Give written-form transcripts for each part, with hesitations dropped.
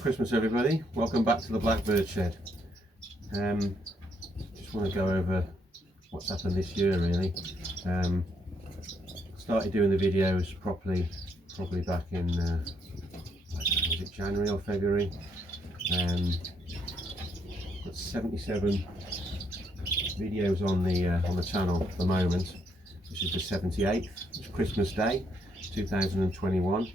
Christmas everybody, welcome back to the Birdshed. Just want to go over what's happened this year really. Started doing the videos properly probably back in I don't know, was it January or February. Got 77 videos on the channel at the moment, which is the 78th. It's Christmas Day 2021.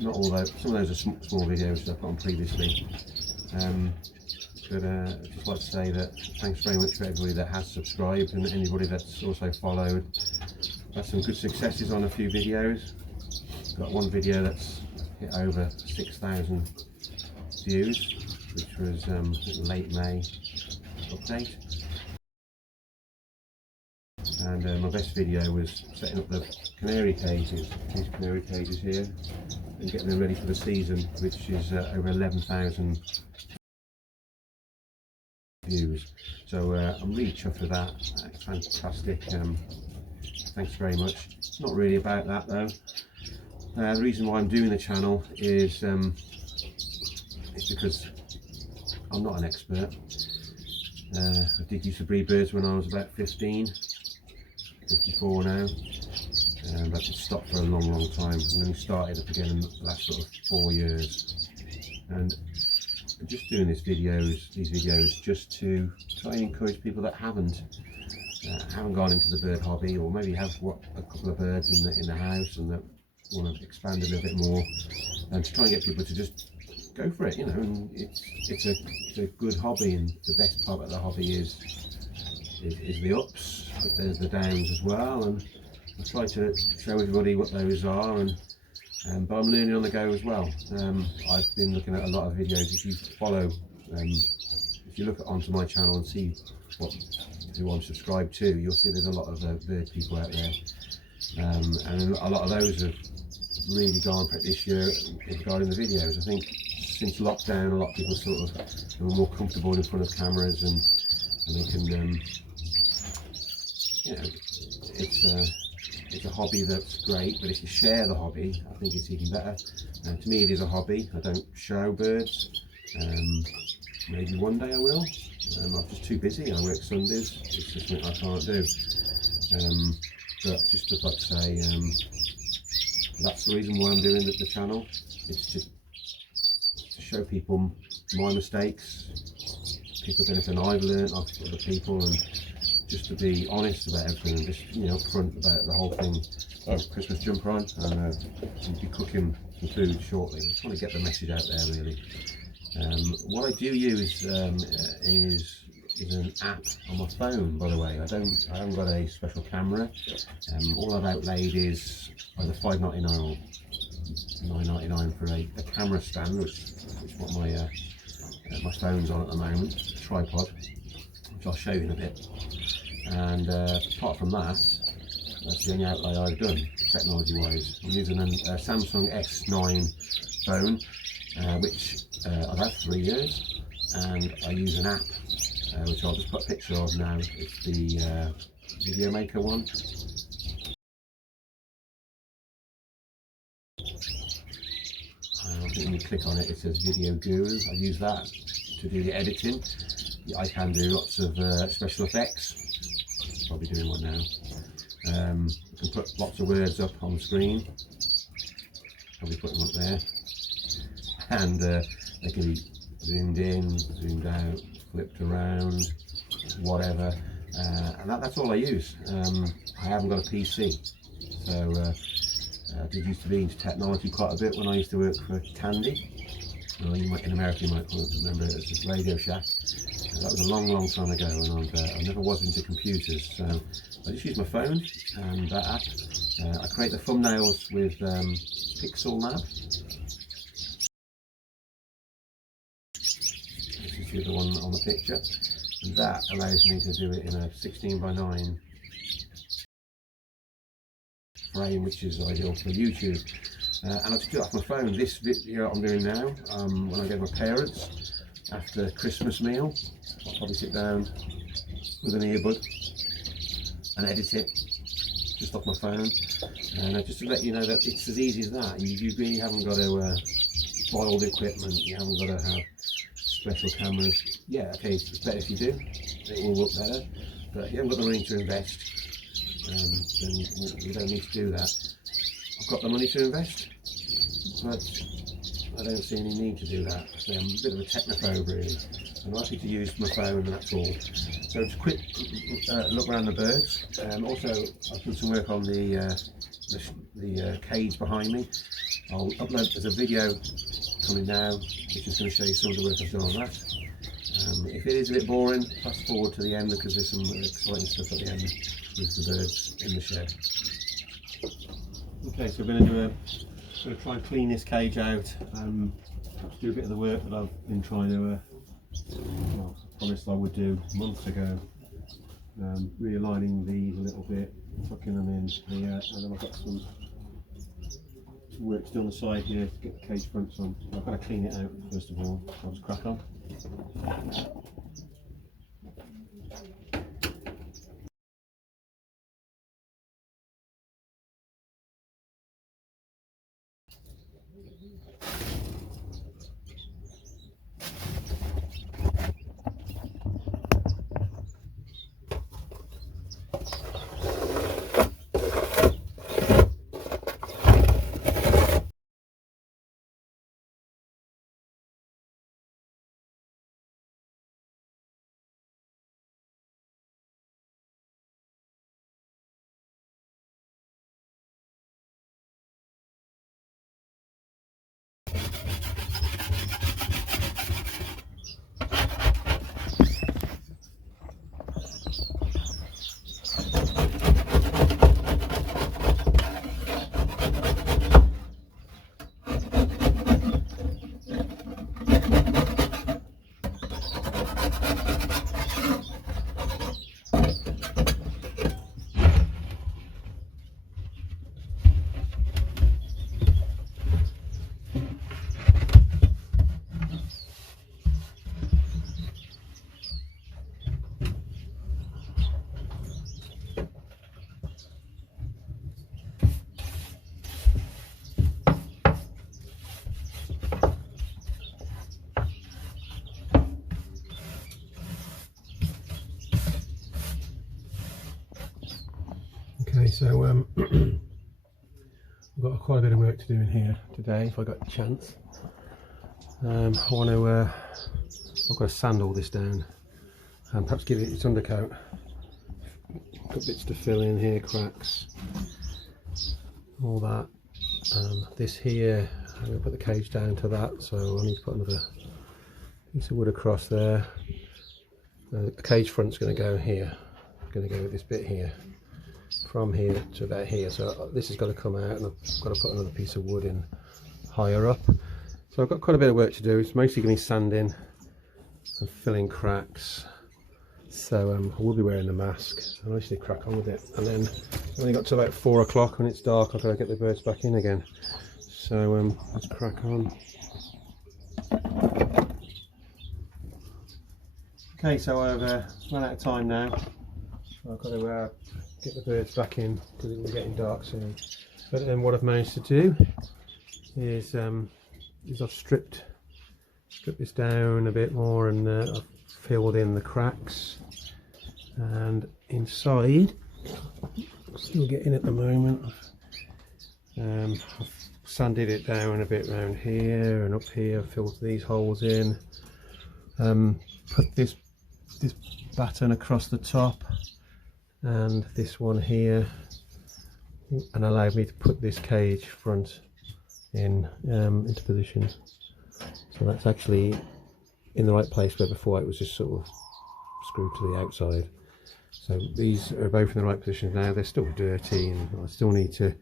Not all those, some of those are small videos that I've put on previously, but I'd just like to say that thanks very much for everybody that has subscribed and anybody that's also followed. Had some good successes on a few videos. Got one video that's hit over 6,000 views, which was late May update. And my best video was setting up the canary cages, these canary cages here, and getting them ready for the season, which is over 11,000 views. So I'm really chuffed with that. It's fantastic. Thanks very much. It's not really about that though. The reason why I'm doing the channel is because I'm not an expert. I did used to breed birds when I was about 15. 54 now, but I stopped for a long time and then started up again in the last sort of 4 years. And I'm just doing these videos just to try and encourage people that haven't gone into the bird hobby, or maybe have a couple of birds in the house and that want to expand a little bit more, and to try and get people to just go for it, you know. And it's a good hobby, and the best part of the hobby is the ups, but there's the downs as well, and I try to show everybody what those are, but I'm learning on the go as well. I've been looking at a lot of videos. If you follow, if you look onto my channel and see who I'm subscribed to, you'll see there's a lot of bird people out there, and a lot of those have really gone for it this year regarding the videos. I think since lockdown, a lot of people sort of are more comfortable in front of cameras, and they can you know, it's a hobby that's great, but if you share the hobby, I think it's even better. To me, it is a hobby. I don't show birds. Maybe one day I will. I'm just too busy. I work Sundays. It's just something I can't do. But just like to say, that's the reason why I'm doing the channel. It's just to show people my mistakes, pick up anything I've learned off other people, and just to be honest about everything, and just, you know, upfront about the whole thing. Christmas jumper on, and we'll be cooking some food shortly. I just want to get the message out there really. What I do use is an app on my phone, by the way. I haven't got a special camera. All I've outlaid is either $5.99 or $9.99 for a camera stand, which is what my phone's on at the moment, tripod, which I'll show you in a bit. And apart from that, that's the only outlay I've done technology wise. I'm using a Samsung S9 phone, which I've had 3 years, and I use an app which I'll just put a picture of now. It's the Video Maker one. I think when you click on it, it says Video Guru. I use that to do the editing. I can do lots of special effects. Probably doing one now. I can put lots of words up on the screen. Probably put them up there, and they can be zoomed in, zoomed out, flipped around, whatever. And that's all I use. I haven't got a PC, so I did used to be into technology quite a bit when I used to work for Tandy. Well, in America you might remember it as just Radio Shack. That was a long time ago, and I never was into computers, so I just use my phone and that app. I create the thumbnails with Pixel Lab. This is the other one on the picture, and that allows me to do it in a 16:9 frame, which is ideal for YouTube. And I just do it off my phone. This video I'm doing now, when I go to my parents after Christmas meal, I'll probably sit down with an earbud and edit it just off my phone. And just to let you know that it's as easy as that. You really haven't got to buy all the equipment, you haven't got to have special cameras. Yeah, okay, it's better if you do, it will look better, but if you haven't got the money to invest, then you don't need to do that. I've got the money to invest, but I don't see any need to do that. So I'm a bit of a technophobe really. I'm happy to use my phone and that's all. So just a quick look around the birds. Also, I've done some work on the cage behind me. I'll upload, there's a video coming now which is going to show you some of the work I've done on that. If it is a bit boring, fast forward to the end because there's some exciting stuff at the end with the birds in the shed. Okay, so we're going to try and clean this cage out, perhaps do a bit of the work that I've been trying to, well, promised I would do months ago. Realigning these a little bit, tucking them in here, and then I've got some work to do on the side here to get the cage fronts on. I've got to clean it out first of all. I'll just crack on. Okay, so I've got quite a bit of work to do in here today if I got the chance. I've got to sand all this down and perhaps give it its undercoat. Got bits to fill in here, cracks, all that. This here, I'm going to put the cage down to that, so I need to put another piece of wood across there. The cage front's going to go here. I'm going to go with this bit here, from here to about here, so this has got to come out and I've got to put another piece of wood in higher up. So I've got quite a bit of work to do. It's mostly going to be sanding and filling cracks, so I will be wearing the mask. I'll actually crack on with it, and then I've only got to about 4 o'clock when it's dark. I've got to get the birds back in again, so let's crack on. Okay, so I've run out of time now. I've got to get the birds back in because it will be getting dark soon. But then what I've managed to do is I've stripped this down a bit more, and I've filled in the cracks, and inside, still getting at the moment, I've sanded it down a bit around here and up here, filled these holes in, put this batten across the top and this one here, and allowed me to put this cage front in into position. So that's actually in the right place, where before it was just sort of screwed to the outside. So these are both in the right positions now. They're still dirty, and I still need to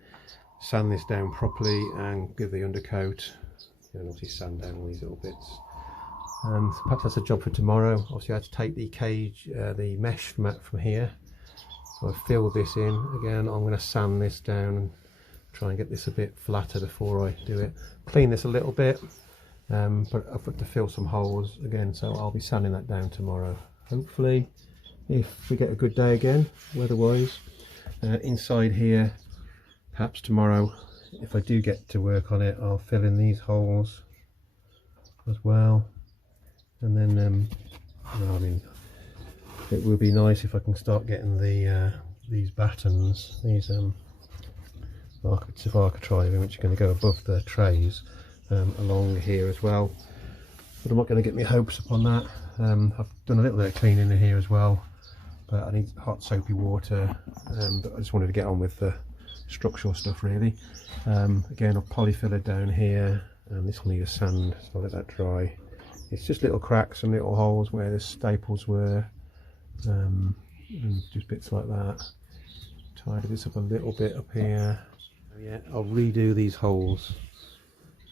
sand this down properly and give the undercoat, and obviously sand down all these little bits. So perhaps that's a job for tomorrow. Obviously I had to take the cage, the mesh from here. So I filled this in again. I'm going to sand this down and try and get this a bit flatter before I do it. Clean this a little bit, but I've got to fill some holes again, so I'll be sanding that down tomorrow. Hopefully, if we get a good day again, weather-wise. Inside here, perhaps tomorrow, if I do get to work on it, I'll fill in these holes as well. And then well, I mean, it would be nice if I can start getting the these battens, these markets of architriving, which are going to go above the trays, along here as well. But I'm not going to get my hopes upon that. I've done a little bit of cleaning in here as well, but I need hot soapy water. But I just wanted to get on with the structural stuff really. Again, I'll polyfill it down here, and this will need a sand, so I'll let that dry. It's just little cracks and little holes where the staples were, and just bits like that. Tidy this up a little bit up here. Yeah, I'll redo these holes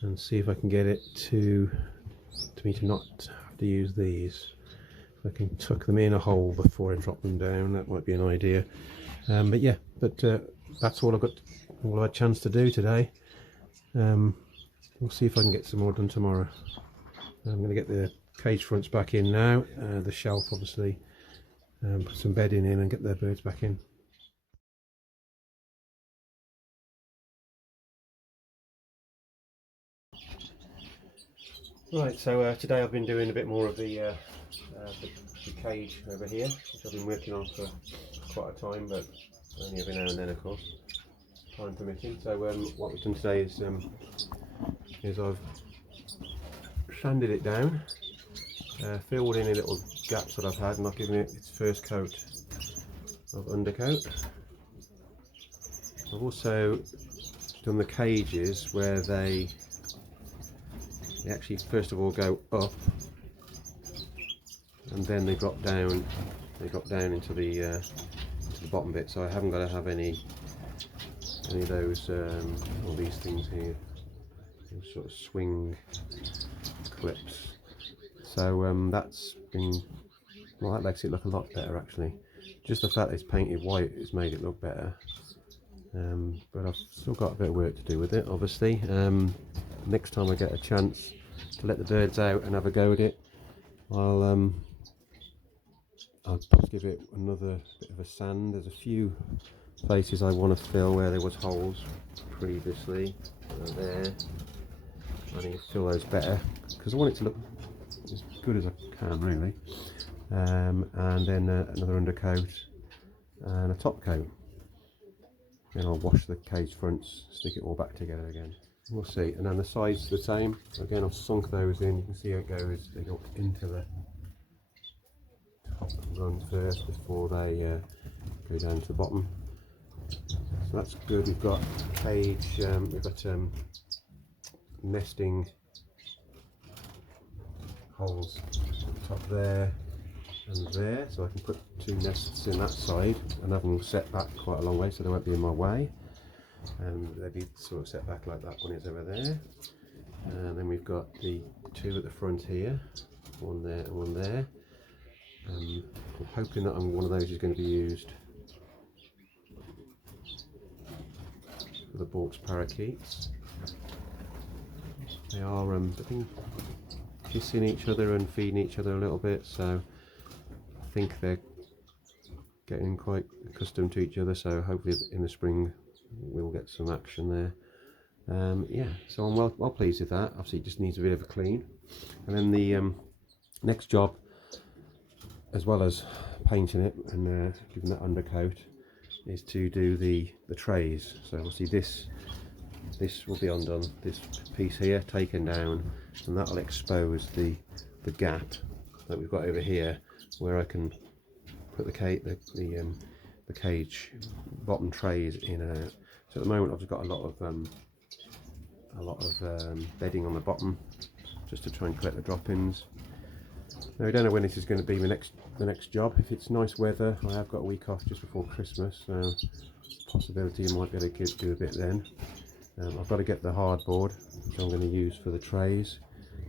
and see if I can get it to me to not have to use these. If I can tuck them in a hole before I drop them down, that might be an idea. But yeah, that's all I've got, all I've had a chance to do today. We'll see if I can get some more done tomorrow. I'm going to get the cage fronts back in now, the shelf obviously, put some bedding in and get the birds back in. Right, so today I've been doing a bit more of the cage over here, which I've been working on for quite a time, but only every now and then, of course, time permitting. So what we've done today is I've sanded it down, filled in any little gaps that I've had, and I've given it its first coat of undercoat. I've also done the cages where they actually first of all go up, and then they drop down. They drop down into the bottom bit. So I haven't got to have any of those all these things here, those sort of swing clips. So that's been, well, that makes it look a lot better actually. Just the fact that it's painted white has made it look better. But I've still got a bit of work to do with it, obviously. Next time I get a chance to let the birds out and have a go at it, I'll just give it another bit of a sand. There's a few places I want to fill where there was holes previously. There, I need to fill those better because I want it to look as good as I can really. And then another undercoat and a top coat. Then I'll wash the cage fronts, stick it all back together again. We'll see. And then the sides the same. Again, I've sunk those in. You can see how it goes. They go into the top run first before they go down to the bottom. So that's good. We've got cage. We've got nesting holes at the top there and there, so I can put two nests in that side and have them set back quite a long way so they won't be in my way. They'll be sort of set back like that one is over there. And then we've got the two at the front here, one there and one there. I'm hoping that one of those is going to be used for the Bork's parakeets. They are they've been kissing each other and feeding each other a little bit, so I think they're getting quite accustomed to each other, so hopefully in the spring we'll get some action there. Yeah, so I'm well pleased with that. Obviously it just needs a bit of a clean. And then the next job, as well as painting it and giving that undercoat, is to do the trays. So obviously this will be undone, this piece here taken down, and that will expose the gap that we've got over here where I can put the cage bottom trays in and out. So at the moment I've just got a lot of bedding on the bottom just to try and collect the droppings. Now I don't know when this is going to be the next job. If it's nice weather, I have got a week off just before Christmas, so possibility I might be able to do a bit then. I've got to get the hardboard, which I'm going to use for the trays.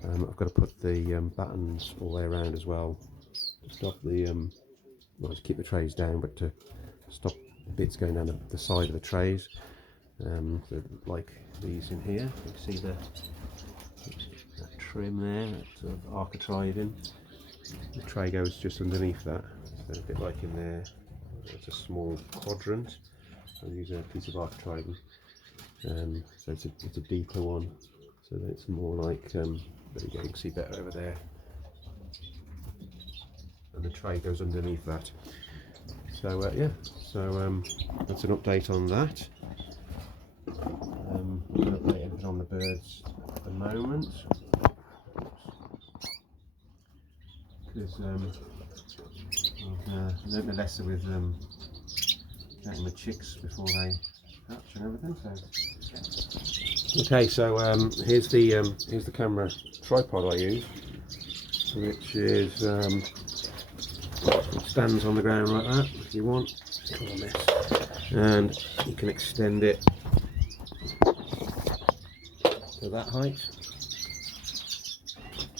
I've got to put the battens all the way around as well to stop the well, to keep the trays down, but to stop bits going down the side of the trays. So like these in here, you can see that trim there, that sort of architriving. The tray goes just underneath that, so a bit like in there. It's a small quadrant. I'll use a piece of architriving. So it's a deeper one, so that it's more like There you go, you can see better over there. And the tray goes underneath that. So yeah, so that's an update on that. An update on the birds at the moment, because I learned the lesson with getting the chicks before they hatch and everything. So okay, so here's the camera tripod I use, which is it stands on the ground like that if you want, and you can extend it to that height.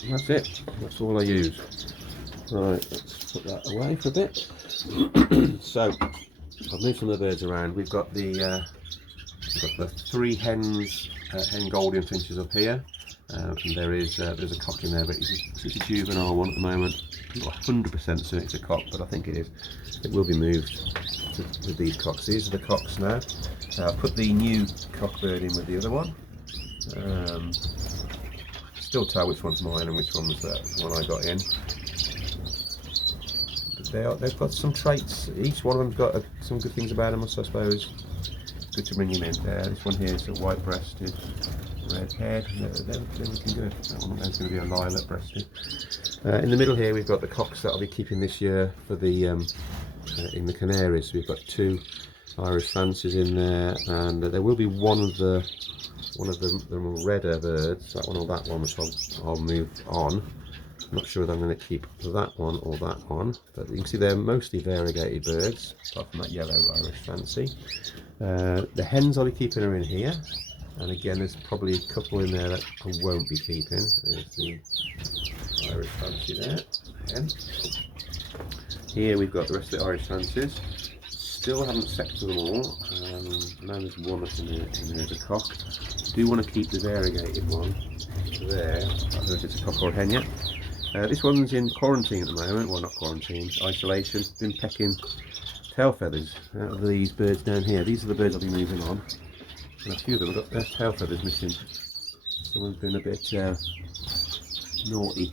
And that's it. That's all I use. Right, let's put that away for a bit. So I've moved some of the birds around. We've got the 3 hens, hen golden finches up here. And there's a cock in there, but it's a juvenile one at the moment. I'm not 100% certain it's a cock, but I think it is. It will be moved to these cocks. These are the cocks now. I've put the new cock bird in with the other one. Still tell which one's mine and which one was the one I got in. But they've got some traits. Each one of them's got some good things about them, I suppose. It's good to bring him in. This one here is a white-breasted, red head. They're looking good. That one there's going to be a lilac breasted. In the middle here we've got the cocks that I'll be keeping this year for the in the Canaries. We've got 2 Irish fancies in there, and there will be one of the redder birds, that one or that one, which I'll move on. I'm not sure whether I'm going to keep that one or that one, but you can see they're mostly variegated birds, apart from that yellow Irish fancy. The hens I'll be keeping are in here, and again there's probably a couple in there that I won't be keeping. There's the Irish fancy there, hen. Here we've got the rest of the Irish fancies. Still haven't sectored them all. Now there's one up in there as a cock. Do want to keep the variegated one there. I don't know if it's a cock or a hen yet. This one's in quarantine at the moment. Well, not quarantine, isolation. Been pecking tail feathers out of these birds down here. These are the birds I'll be moving on. And a few of them have got their tail feathers missing. Someone's been a bit naughty.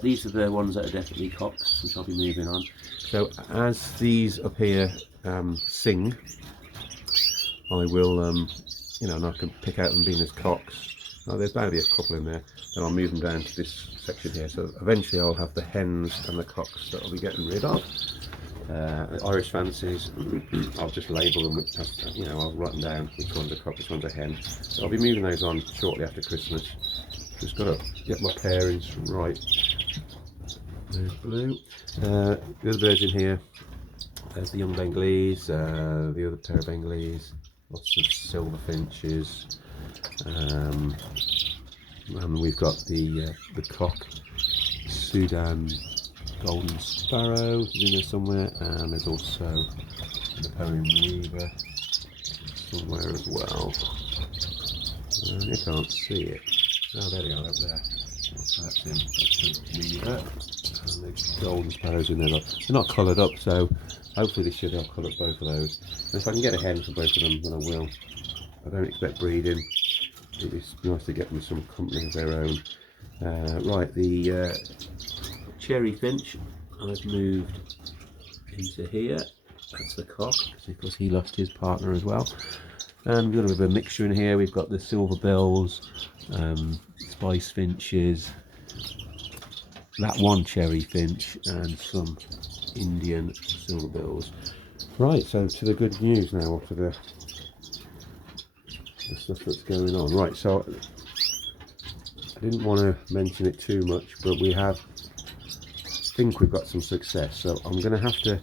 These are the ones that are definitely cocks, which I'll be moving on. So as these up here sing, I will, you know, and I can pick out them being as cocks. Now, there's bound to be a couple in there. Then I'll move them down to this section here. So eventually I'll have the hens and the cocks that I'll be getting rid of. The Irish fancies, I'll just label them, you know, I'll write them down, which one's a cock, which one's a hen. So I'll be moving those on shortly after Christmas. Just got to get my pairings right. There's blue. The other birds in here, there's the young Bengalese, the other pair of Bengalese, lots of silver finches, and we've got the cock Sudan golden sparrow is in there somewhere, and there's also the Napoleon weaver somewhere as well. You can't see it. Oh, there they are up there. That's him. That's the weaver. And the golden sparrows in there. They're not coloured up, so hopefully this year I'll colour up both of those. And if I can get a hen for both of them, then I will. I don't expect breeding. It's nice to get them some company of their own. Right, the cherry finch I've moved into here. That's the cock, because he lost his partner as well. And we've got a bit of a mixture in here. We've got the silver bills, spice finches, that one cherry finch, and some Indian silver bills. Right, so to the good news now, or to the stuff that's going on. Right, so I didn't want to mention it too much, but we have, I think we've got some success. So I'm going to have to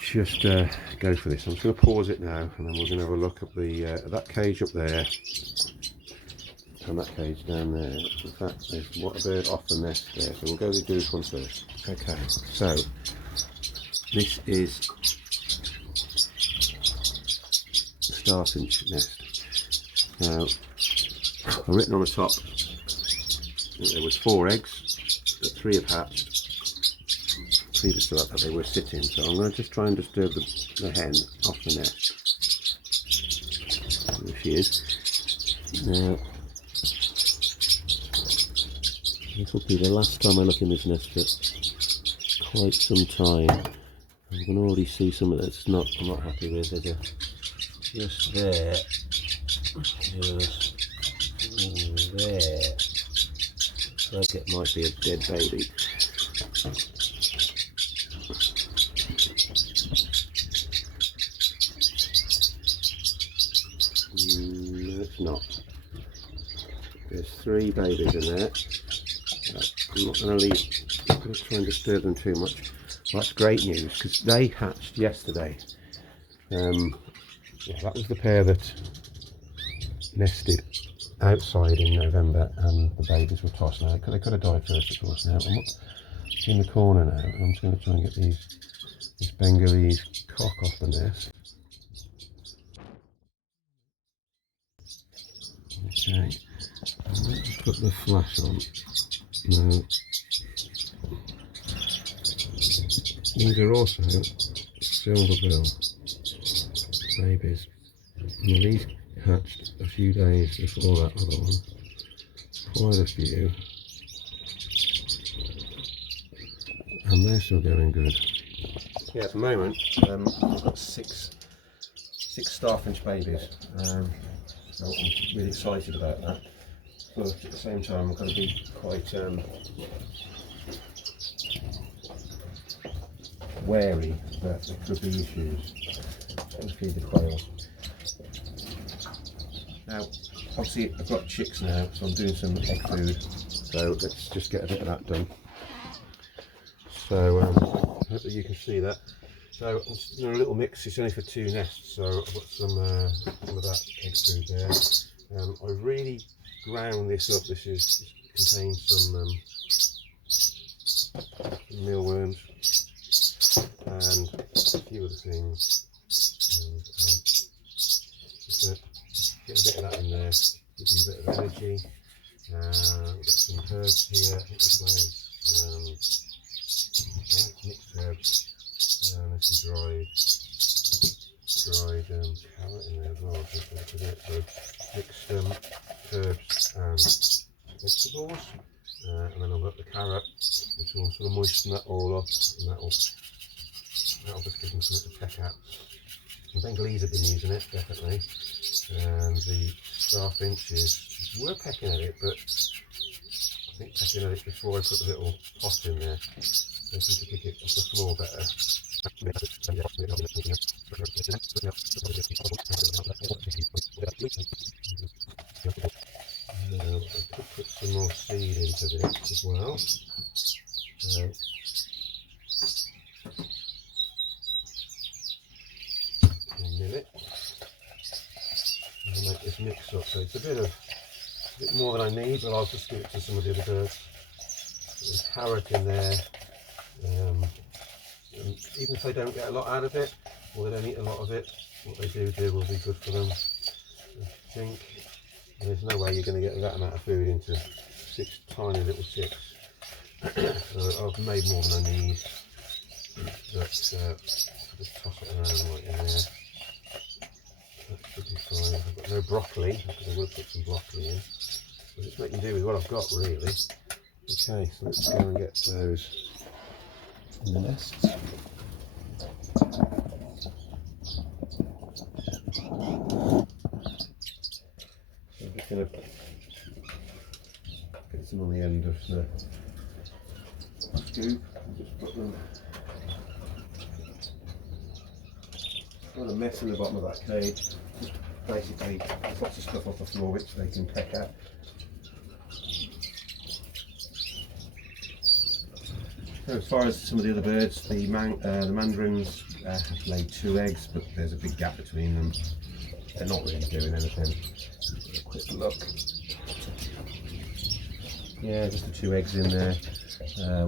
just go for this. I'm just going to pause it now, and then we're going to have a look at the that cage up there and that cage down there. In fact, there's what a bird off the nest there. So we'll go to do this one first. Okay, so this is the starfinch nest. Now, I've written on the top that there was 4 eggs, that 3 have hatched. Previous to that they were sitting, so I'm going to just try and disturb the hen off the nest. There she is. Now, This will be the last time I look in this nest for quite some time. I can already see something that's I'm not happy with. There's just there. Just there. Like it might be a dead baby. No, it's not. There's 3 babies in there. I'm not going to try and disturb them too much. Well, that's great news because they hatched yesterday. Yeah, that was the pair that nested outside in November, and the babies were tossed now. They could have died first, of course. Now I'm in the corner now, and I'm just going to try and get this Bengalese cock off the nest. Okay, let's put the flash on. No. These are also silver bill babies. Now these hatched a few days before that other one. Quite a few. And they're still going good. Yeah, at the moment I've got six Finch babies. So I'm really excited about that. But at the same time I've got to be quite wary that there could be issues to feed the quails. Now, obviously I've got chicks now, so I'm doing some egg food. So let's just get a bit of that done. So I hope that you can see that. So I'm just doing a little mix. It's only for 2 nests, so I've got some of that egg food there. I really ground this up. This contains some mealworms and a few other things. Just get a bit of that in there, give you a bit of energy. We've got some herbs here. I think this one is mixed herbs. There's some dried carrot in there as well. So mixed herbs and vegetables. And then I've got the carrot, which will sort of moisten that all up, and that'll just give them something to peck at. The Bengalese have been using it, definitely, and the star finches were pecking at it, but I think pecking at it before I put the little pot in there. They seem to pick it off the floor better. I could put some more seed into this as well. Millet. I'll make this mix up, so it's a bit more than I need, but I'll just give it to some of the other birds. There's carrot in there. And even if they don't get a lot out of it, or they don't eat a lot of it, what they do will be good for them. I think there's no way you're going to get that amount of food into 6 tiny little chicks. So I've made more than I need, but I'll just toss it around right in there. That should be fine. I've got no broccoli, because I will put some broccoli in. So just making do with what I've got, really. Okay, so let's go and get those in the nests. So I'm just going to get some on the end of the scoop and just put them. Got a mess in the bottom of that cage. Just basically there's lots of stuff off the floor which they can peck at. So as far as some of the other birds, the mandarins have laid 2 eggs, but there's a big gap between them. They're not really doing anything. A quick look. Yeah, just the 2 eggs in there,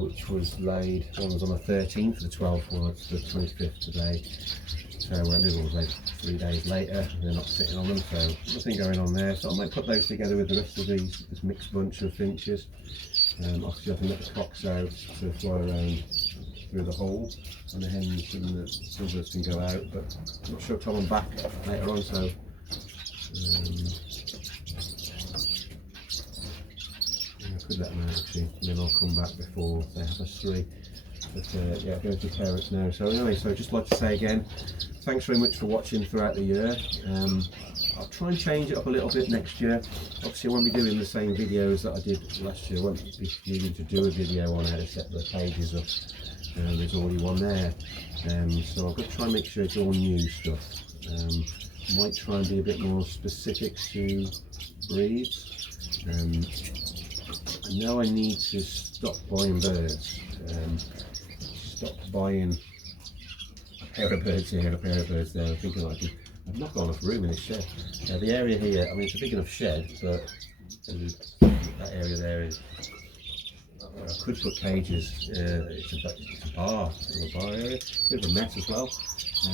which was laid. One was on the 13th, the 12th was the 25th today. So the other one was laid 3 days later. They're not sitting on them, so nothing going on there. So I might put those together with the rest of this mixed bunch of finches. Obviously I can let the cocks out to fly around through the hole, and the hens and the silvers can go out, but I'm not sure till I'm back later on, so could let them out actually, and then I'll come back before they have us 3. But yeah, going to parents now. So anyway, so I'd just like to say again, thanks very much for watching throughout the year. I'll try and change it up a little bit next year. Obviously I won't be doing the same videos that I did last year. I won't be needing to do a video on how to set the pages up. There's already one there. So I've got to try and make sure it's all new stuff. Might try and be a bit more specific to breeds. I know I need to stop buying birds. Stop buying a pair of birds here and a pair of birds there. I'm thinking like I've not got enough room in this shed. The area here, I mean, it's a big enough shed, but that area there is. I could put cages. It's a bar, a bar area. Bit of a mess as well.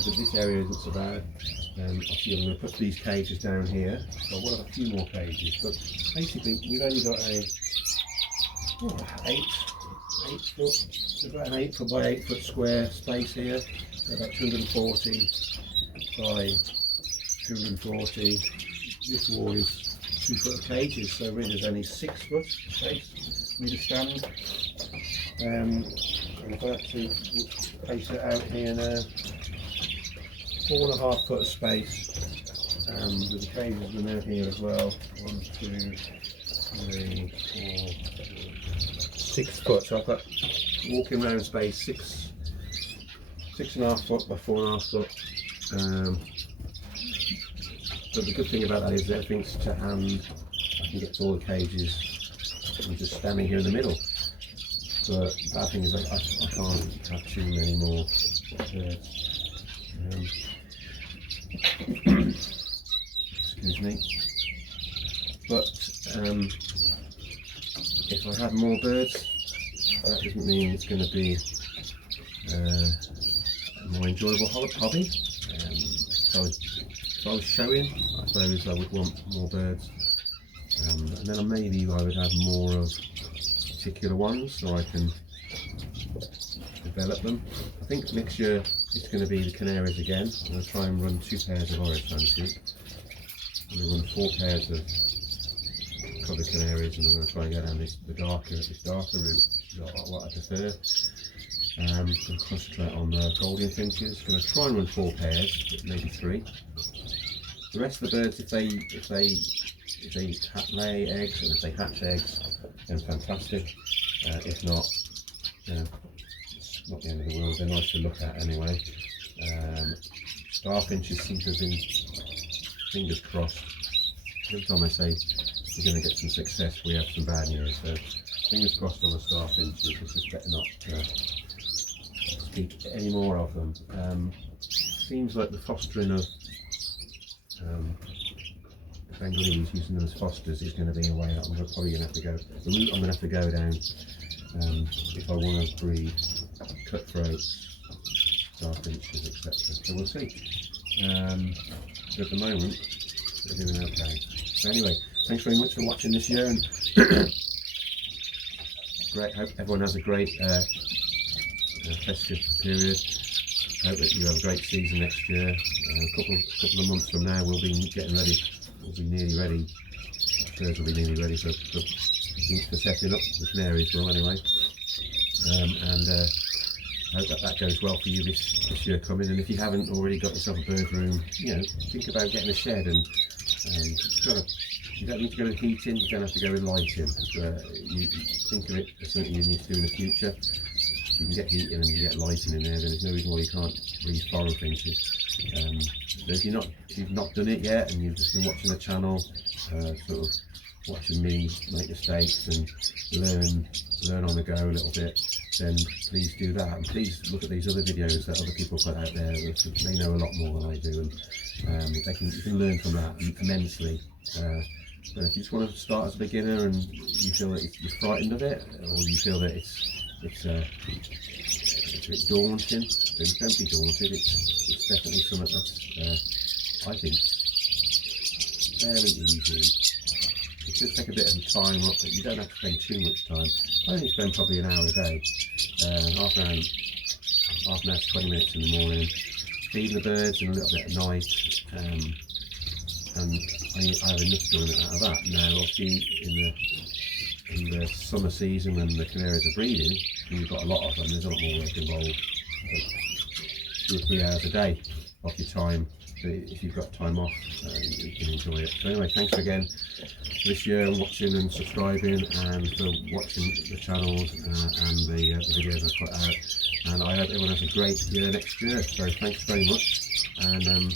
But this area isn't so bad. Obviously, I'm going to put these cages down here. So I will have a few more cages, but basically we've only got a 8 foot. So about an 8 foot by 8 foot square space here. So about 240 by 240. This wall is 2 foot of cages, so really there's only 6 foot space for me to stand. And if I have to place it out here now, 4.5 foot of space. With the cages in there here as well. 1, 2, 3, 4, 6 foot. So I've got walking around space 6.5 foot by 4.5 foot. But the good thing about that is that everything's to hand. I can get to all the cages. I'm just standing here in the middle. But the bad thing is I can't have too many more birds. Excuse me. But if I had more birds, that doesn't mean it's going to be a more enjoyable hobby. So if I was showing, I suppose I would want more birds, and then maybe I would have more of particular ones so I can develop them. I think next year it's going to be the canaries again. I'm going to try and run 2 pairs of orange fancy. I'm going to run 4 pairs of coloured canaries, and I'm going to try and go down this darker route, which is what I prefer. I'm going to concentrate on the golden finches. Going to try and run 4 pairs, but maybe 3. The rest of the birds, if they lay eggs and if they hatch eggs, then fantastic. If not, it's not the end of the world. They're nice to look at anyway. Starfinches seem to have been, fingers crossed. Every time I say we're going to get some success, we have some bad news. So fingers crossed on the starfinches. It's just better not speak any more of them. Seems like the fostering of Bengalese, using them as fosters, is going to be a way that I'm probably going to have to go. The route I'm going to have to go down if I want to breed cutthroats, starfinches, etc. So we'll see. But at the moment, we're doing okay. So anyway, thanks very much for watching this year, and great. Hope everyone has a great festive period. Hope that you have a great season next year. A couple of months from now, we'll be getting ready. We'll be nearly ready. Birds will be nearly ready for setting up. The canaries will anyway. And I hope that goes well for you this year coming. And if you haven't already got yourself a bird room, think about getting a shed. And you don't need to go with heating. You don't have to go with lighting. You think of it as something you need to do in the future. If you can get heating and you get lighting in there, then there's no reason why you can't breed foreign finches. So if you've not done it yet, and you've just been watching the channel, sort of watching me make mistakes and learn on the go a little bit, then please do that. And please look at these other videos that other people put out there. They know a lot more than I do, and you can learn from that immensely. But if you just want to start as a beginner and you feel that you're frightened of it, or you feel that it's a bit daunting, then don't be daunted. It's definitely something that's I think fairly easy. It does take a bit of time up, but you don't have to spend too much time. I only spend probably an hour a day, half an hour to 20 minutes in the morning, feeding the birds and a little bit at night, and I have enough enjoyment out of that. Now obviously in in the summer season when the canaries are breeding, and you've got a lot of them, there's a lot more work involved. 2 or 3 hours a day of your time. So if you've got time off, you can enjoy it. So anyway, thanks again for this year and watching and subscribing, and for watching the channels and the videos I put out. And I hope everyone has a great year next year. So thanks very much, and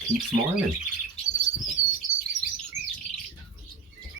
keep smiling.